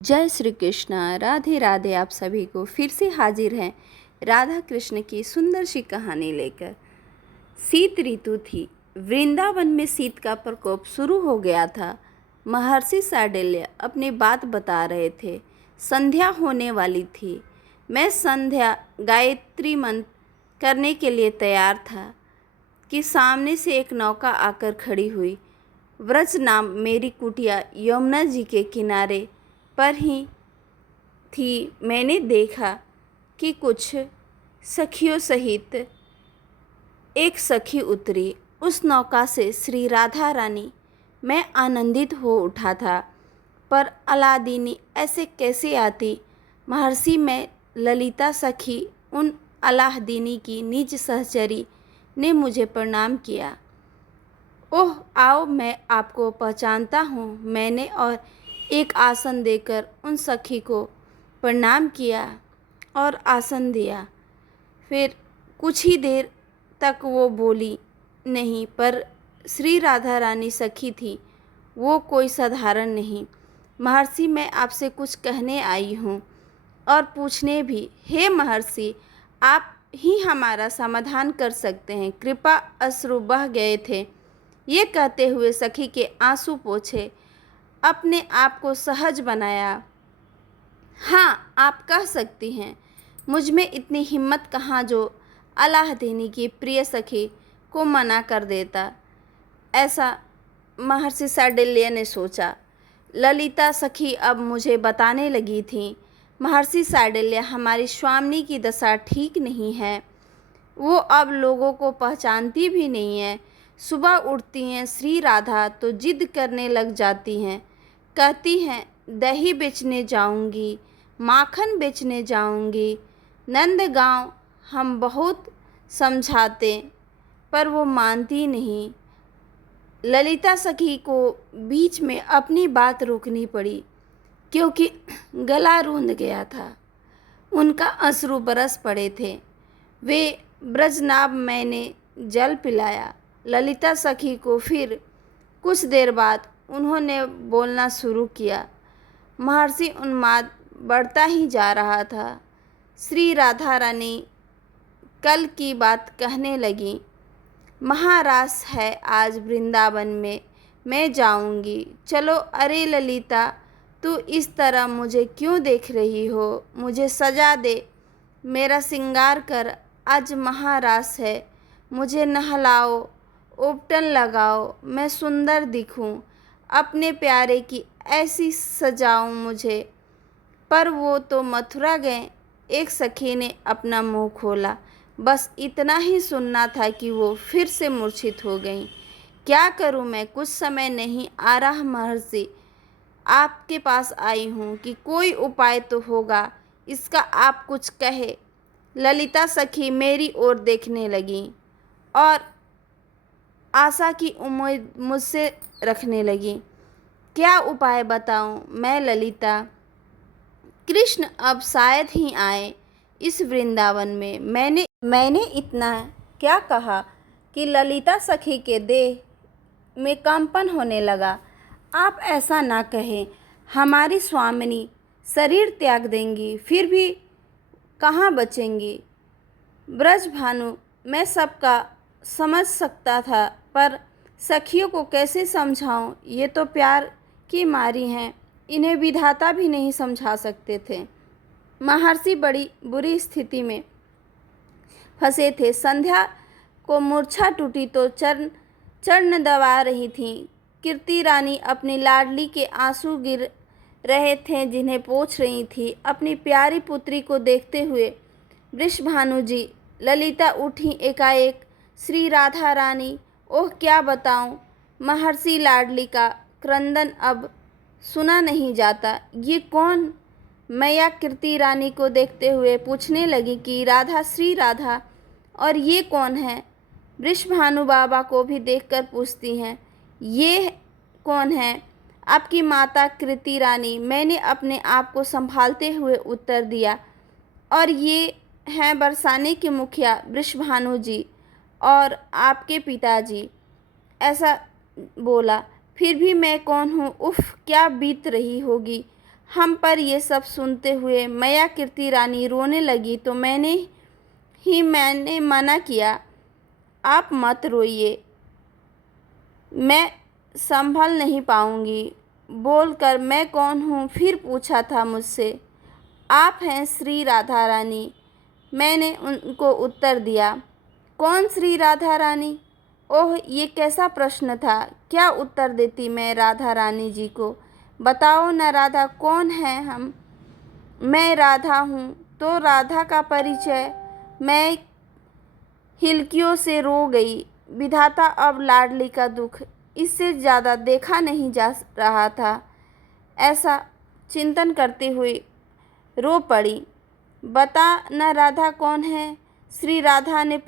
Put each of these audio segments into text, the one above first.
जय श्री कृष्ण। राधे राधे। आप सभी को फिर से हाजिर हैं राधा कृष्ण की सुंदर सी कहानी लेकर। शीत ऋतु थी। वृंदावन में शीत का प्रकोप शुरू हो गया था। महर्षि शांडिल्य अपनी बात बता रहे थे। संध्या होने वाली थी। मैं संध्या गायत्री मंत्र करने के लिए तैयार था कि सामने से एक नौका आकर खड़ी हुई। व्रज नाम मेरी कुटिया यमुना जी के किनारे पर ही थी। मैंने देखा कि कुछ सखियों सहित एक सखी उतरी। उस नौका से श्री राधा रानी। मैं आनंदित हो उठा था, पर अलादीनी ऐसे कैसे आती? महर्षि में ललिता सखी उन अलादीनी की निज सहचरी ने मुझे प्रणाम किया। ओह आओ, मैं आपको पहचानता हूँ। मैंने और एक आसन देकर उन सखी को प्रणाम किया और आसन दिया। फिर कुछ ही देर तक वो बोली नहीं, पर श्री राधा रानी सखी थी, वो कोई साधारण नहीं। महर्षि, मैं आपसे कुछ कहने आई हूँ और पूछने भी। हे महर्षि, आप ही हमारा समाधान कर सकते हैं। कृपा। अश्रु बह गए थे। ये कहते हुए सखी के आंसू पोंछे, अपने आप को सहज बनाया। हाँ, आप कह सकती हैं। मुझ में इतनी हिम्मत कहाँ जो अलादीनी की प्रिय सखी को मना कर देता। ऐसा महर्षि शांडिल्य ने सोचा। ललिता सखी अब मुझे बताने लगी थी, महर्षि शांडिल्य, हमारी स्वामिनी की दशा ठीक नहीं है। वो अब लोगों को पहचानती भी नहीं है। सुबह उठती हैं श्री राधा तो जिद करने लग जाती हैं। कहती हैं दही बेचने जाऊंगी, माखन बेचने जाऊंगी। नंदगांव हम बहुत समझाते, पर वो मानती नहीं। ललिता सखी को बीच में अपनी बात रोकनी पड़ी, क्योंकि गला रूंध गया था। उनका अश्रु बरस पड़े थे। वे ब्रजनाभ मैंने जल पिलाया ललिता सखी को। फिर कुछ देर बाद उन्होंने बोलना शुरू किया। महर्षि उन्माद बढ़ता ही जा रहा था। श्री राधा रानी कल की बात कहने लगी। महारास है आज वृंदावन में, मैं जाऊंगी। चलो। अरे ललिता, तू इस तरह मुझे क्यों देख रही हो? मुझे सजा दे, मेरा श्रृंगार कर। आज महारास है, मुझे नहलाओ, उपटन लगाओ, मैं सुंदर दिखूं, अपने प्यारे की ऐसी सजाओ मुझे। पर वो तो मथुरा गए। एक सखी ने अपना मुंह खोला। बस इतना ही सुनना था कि वो फिर से मूर्छित हो गई। क्या करूं मैं? कुछ समय नहीं आ रहा महर्षि, आपके पास आई हूँ कि कोई उपाय तो होगा, इसका आप कुछ कहे। ललिता सखी मेरी ओर देखने लगी और आशा की उम्मीद मुझसे रखने लगी। क्या उपाय बताऊं मैं ललिता? कृष्ण अब शायद ही आए इस वृंदावन में। मैंने इतना क्या कहा कि ललिता सखी के देह में कंपन होने लगा। आप ऐसा ना कहें, हमारी स्वामिनी शरीर त्याग देंगी, फिर भी कहाँ बचेंगी? ब्रजभानु, मैं सबका समझ सकता था, पर सखियों को कैसे समझाऊं? ये तो प्यार की मारी हैं, इन्हें विधाता भी नहीं समझा सकते थे। महर्षि बड़ी बुरी स्थिति में फंसे थे। संध्या को मूर्छा टूटी तो चरण दबा रही थी। कीर्ति रानी अपनी लाडली के आंसू गिर रहे थे जिन्हें पोंछ रही थी। अपनी प्यारी पुत्री को देखते हुए वृषभानु जी। ललिता उठी एकाएक। श्री राधा रानी, ओह क्या बताऊं? महर्षि लाडली का क्रंदन अब सुना नहीं जाता। ये कौन? मैया कीर्ति रानी को देखते हुए पूछने लगी कि राधा, श्री राधा, और ये कौन है? वृषभानु बाबा को भी देखकर पूछती हैं, ये कौन है? आपकी माता कीर्ति रानी, मैंने अपने आप को संभालते हुए उत्तर दिया। और ये हैं बरसाने के मुखिया वृषभानु जी और आपके पिताजी। ऐसा बोला। फिर भी मैं कौन हूँ? उफ, क्या बीत रही होगी हम पर ये सब सुनते हुए मैया कीर्ति रानी रोने लगी तो मैंने मना किया, आप मत रोइए, मैं संभल नहीं पाऊंगी। बोलकर मैं कौन हूँ फिर पूछा था मुझसे। आप हैं श्री राधा रानी, मैंने उनको उत्तर दिया। कौन श्री राधा रानी? ओह, ये कैसा प्रश्न था। क्या उत्तर देती मैं राधा रानी जी को। बताओ न राधा, कौन है हम? मैं राधा हूँ तो राधा का परिचय। मैं हिलकियों से रो गई। विधाता, अब लाडली का दुख इससे ज़्यादा देखा नहीं जा रहा था। ऐसा चिंतन करते हुए रो पड़ी। बता न राधा कौन है? श्री राधा ने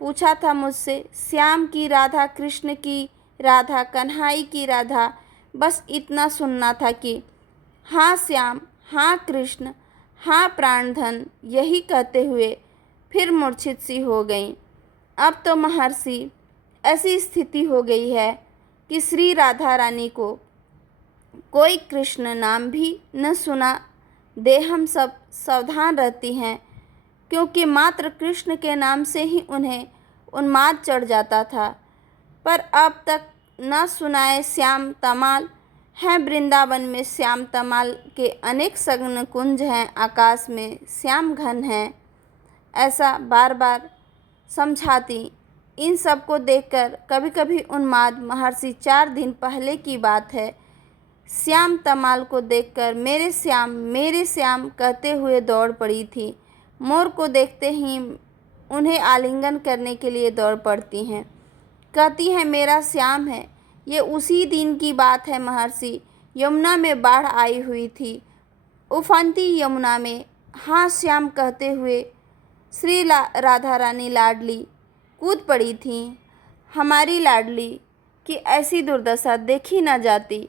पूछा था मुझसे। श्याम की राधा, कृष्ण की राधा, कन्हई की राधा, बस इतना सुनना था कि हाँ श्याम, हाँ कृष्ण, हाँ प्राणधन, यही कहते हुए फिर मूर्छित सी हो गई। अब तो महर्षि, ऐसी स्थिति हो गई है कि श्री राधा रानी को कोई कृष्ण नाम भी न सुना दे। हम सब सावधान रहती हैं, क्योंकि मात्र कृष्ण के नाम से ही उन्हें उन्माद चढ़ जाता था। पर अब तक न सुनाए श्याम तमाल हैं वृंदावन में। श्याम तमाल के अनेक सघन कुंज हैं, आकाश में श्याम घन हैं, ऐसा बार बार समझाती। इन सब को देखकर कभी कभी उन्माद, महर्षि 4 दिन पहले की बात है, श्याम तमाल को देखकर मेरे श्याम कहते हुए दौड़ पड़ी थी। मोर को देखते ही उन्हें आलिंगन करने के लिए दौड़ पड़ती हैं। कहती हैं मेरा श्याम है। ये उसी दिन की बात है महर्षि, यमुना में बाढ़ आई हुई थी। उफनती यमुना में हाँ श्याम कहते हुए श्री राधा रानी लाडली कूद पड़ी थी। हमारी लाडली की ऐसी दुर्दशा देखी न जाती।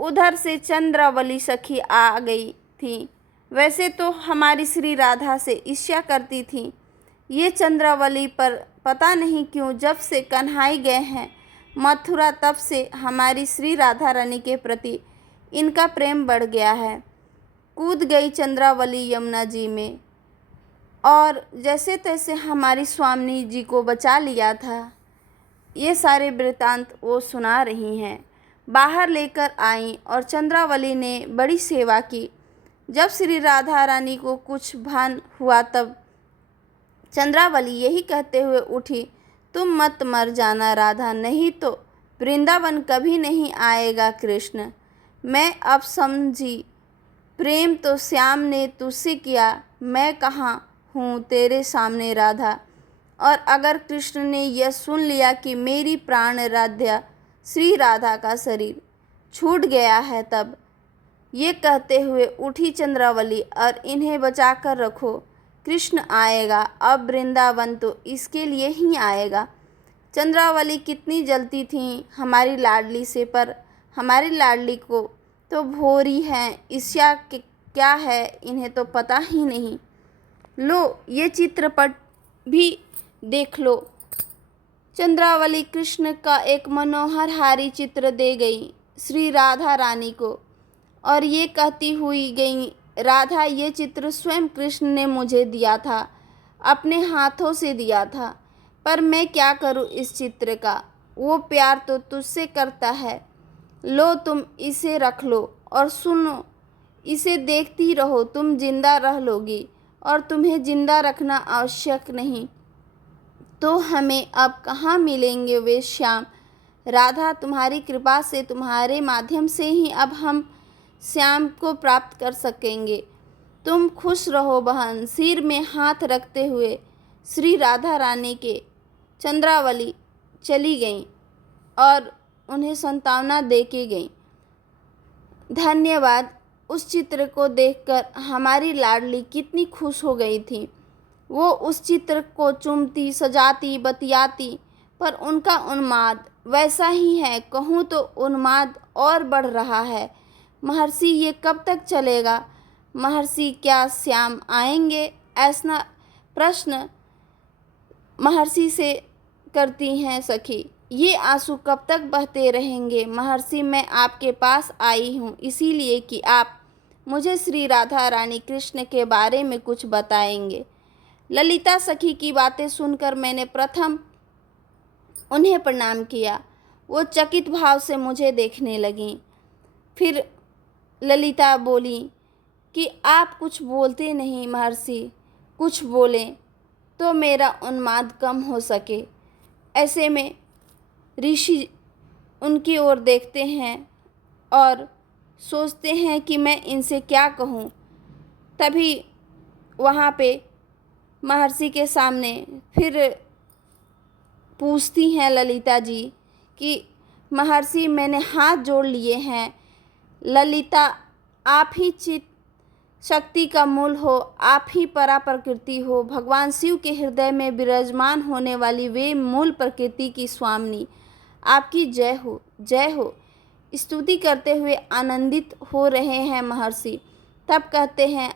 उधर से चंद्रावली सखी आ गई थी। वैसे तो हमारी श्री राधा से ईर्ष्या करती थी। ये चंद्रावली पर पता नहीं क्यों जब से कन्हई गए हैं मथुरा, तब से हमारी श्री राधा रानी के प्रति इनका प्रेम बढ़ गया है। कूद गई चंद्रावली यमुना जी में और जैसे तैसे हमारी स्वामिनी जी को बचा लिया था। ये सारे वृतांत वो सुना रही हैं। बाहर लेकर आई और चंद्रावली ने बड़ी सेवा की। जब श्री राधा रानी को कुछ भान हुआ तब चंद्रावली यही कहते हुए उठी, तुम मत मर जाना राधा, नहीं तो वृंदावन कभी नहीं आएगा कृष्ण। मैं अब समझी, प्रेम तो श्याम ने तुझसे किया, मैं कहाँ हूँ तेरे सामने राधा। और अगर कृष्ण ने यह सुन लिया कि मेरी प्राण राध्या श्री राधा का शरीर छूट गया है, तब ये कहते हुए उठी चंद्रावली, और इन्हें बचा कर रखो, कृष्ण आएगा। अब वृंदावन तो इसके लिए ही आएगा। चंद्रावली कितनी जलती थी हमारी लाडली से, पर हमारी लाडली को तो भोरी हैं, ईर्ष्या क्या है इन्हें तो पता ही नहीं। लो, ये चित्रपट भी देख लो। चंद्रावली कृष्ण का एक मनोहर हारी चित्र दे गई श्री राधा रानी को और ये कहती हुई गई, राधा, ये चित्र स्वयं कृष्ण ने मुझे दिया था, अपने हाथों से दिया था, पर मैं क्या करूं इस चित्र का। वो प्यार तो तुझसे करता है। लो, तुम इसे रख लो और सुनो, इसे देखती रहो, तुम जिंदा रह लोगी। और तुम्हें जिंदा रखना आवश्यक नहीं तो हमें अब कहाँ मिलेंगे वे श्याम। राधा, तुम्हारी कृपा से, तुम्हारे माध्यम से ही अब हम श्याम को प्राप्त कर सकेंगे। तुम खुश रहो बहन। सिर में हाथ रखते हुए श्री राधा रानी के चंद्रावली चली गईं और उन्हें सांत्वना दे के गईं। धन्यवाद। उस चित्र को देखकर हमारी लाडली कितनी खुश हो गई थी। वो उस चित्र को चूमती, सजाती, बतियाती, पर उनका उन्माद वैसा ही है। कहूँ तो उन्माद और बढ़ रहा है। महर्षि, ये कब तक चलेगा? महर्षि, क्या श्याम आएंगे? ऐसा प्रश्न महर्षि से करती हैं सखी। ये आंसू कब तक बहते रहेंगे महर्षि? मैं आपके पास आई हूँ इसीलिए कि आप मुझे श्री राधा रानी कृष्ण के बारे में कुछ बताएंगे। ललिता सखी की बातें सुनकर मैंने प्रथम उन्हें प्रणाम किया। वो चकित भाव से मुझे देखने लगीं। फिर ललिता बोली कि आप कुछ बोलते नहीं महर्षि, कुछ बोलें तो मेरा उन्माद कम हो सके। ऐसे में ऋषि उनकी ओर देखते हैं और सोचते हैं कि मैं इनसे क्या कहूँ। तभी वहाँ पे महर्षि के सामने फिर पूछती हैं ललिता जी कि महर्षि मैंने हाथ जोड़ लिए हैं। ललिता, आप ही चित शक्ति का मूल हो, आप ही परा प्रकृति हो, भगवान शिव के हृदय में विराजमान होने वाली वे मूल प्रकृति की स्वामिनी, आपकी जय हो, जय हो। स्तुति करते हुए आनंदित हो रहे हैं महर्षि। तब कहते हैं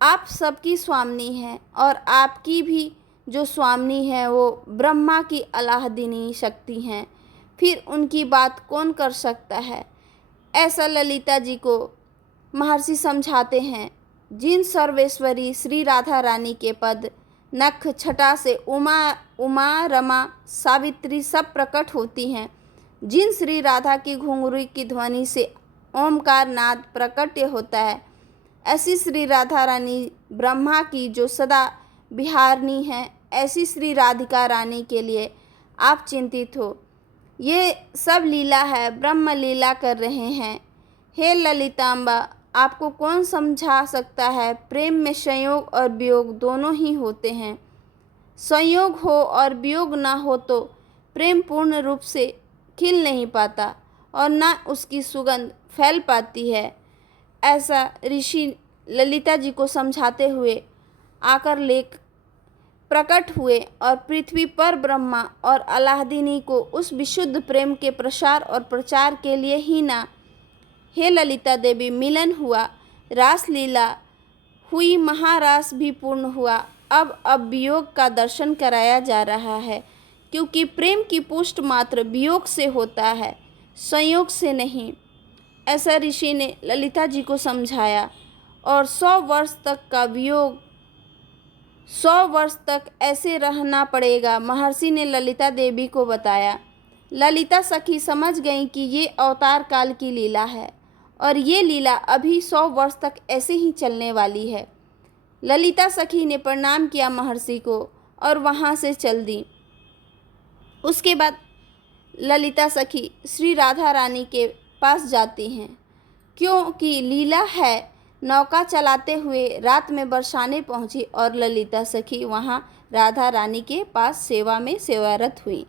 आप सबकी स्वामिनी हैं और आपकी भी जो स्वामिनी है वो ब्रह्मा की अलाहदीनी शक्ति हैं। फिर उनकी बात कौन कर सकता है? ऐसा ललिता जी को महर्षि समझाते हैं। जिन सर्वेश्वरी श्री राधा रानी के पद नख छटा से उमा रमा सावित्री सब प्रकट होती हैं, जिन श्री राधा की घुंघरू की ध्वनि से ओमकार नाद प्रकट होता है, ऐसी श्री राधा रानी ब्रह्मा की जो सदा विहारनी है, ऐसी श्री राधिका रानी के लिए आप चिंतित हो। ये सब लीला है, ब्रह्म लीला कर रहे हैं। हे ललितांबा, आपको कौन समझा सकता है? प्रेम में संयोग और वियोग दोनों ही होते हैं। संयोग हो और वियोग ना हो तो प्रेम पूर्ण रूप से खिल नहीं पाता और ना उसकी सुगंध फैल पाती है। ऐसा ऋषि ललिता जी को समझाते हुए आकर लेख प्रकट हुए और पृथ्वी पर ब्रह्मा और अलाहदीनी को उस विशुद्ध प्रेम के प्रसार और प्रचार के लिए ही ना, हे ललिता देवी, मिलन हुआ, रास लीला हुई, महारास भी पूर्ण हुआ। अब वियोग का दर्शन कराया जा रहा है, क्योंकि प्रेम की पुष्ट मात्र वियोग से होता है, संयोग से नहीं। ऐसा ऋषि ने ललिता जी को समझाया और 100 वर्ष तक का वियोग, 100 वर्ष तक ऐसे रहना पड़ेगा, महर्षि ने ललिता देवी को बताया। ललिता सखी समझ गई कि ये अवतार काल की लीला है और ये लीला अभी 100 वर्ष तक ऐसे ही चलने वाली है। ललिता सखी ने प्रणाम किया महर्षि को और वहाँ से चल दी। उसके बाद ललिता सखी श्री राधा रानी के पास जाती हैं, क्योंकि लीला है। नौका चलाते हुए रात में बरसाने पहुंची और ललिता सखी वहां राधा रानी के पास सेवा में सेवारत हुई।